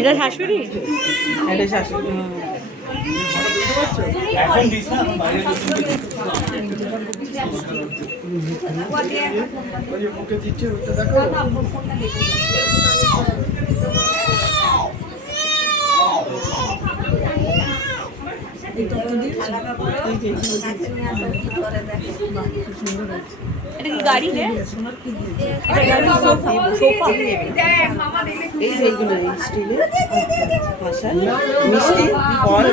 এটা শাশুড়ি, এটা শাশুড়ি। এখন দিস না, এখন বাইরে মুখে দিচ্ছে ওটা দেখো। এটা কি গাড়ি রে? এটা গাড়ি সোফা। এই যেগুলো স্টিলের মশাল মিষ্টি ফল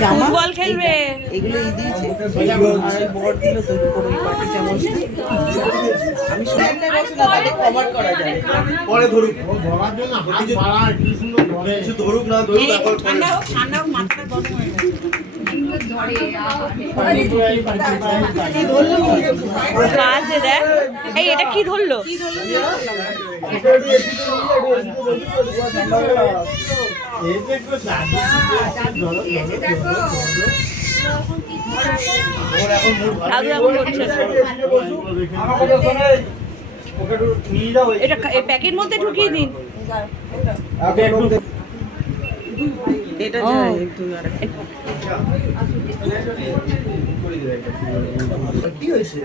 জামা ফুটবল খেলবে। এগুলো দিয়েছে আর বড় দিল তো পুরো পার্টি চামচ। আমি শুনলে বলছি না তাহলে কভার করা যায় পরে ধরুক ধরার জন্য হাত বাড়া কি সুন্দর ধরে কিছু ধরুক না ধরুক তারপর ঠান্ডা ঠান্ডা মাথাটা গরম হয়ে গেছে। কাজ দেখ, এই এটা কি ধরলো? এটা প্যাকের মধ্যে ঢুকিয়ে দিন। এটা কি হয়েছে?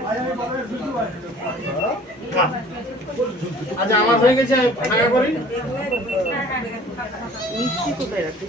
আচ্ছা আমার হয়ে গেছে ফাঁকা করি মিষ্টি কোথায় রাখতে?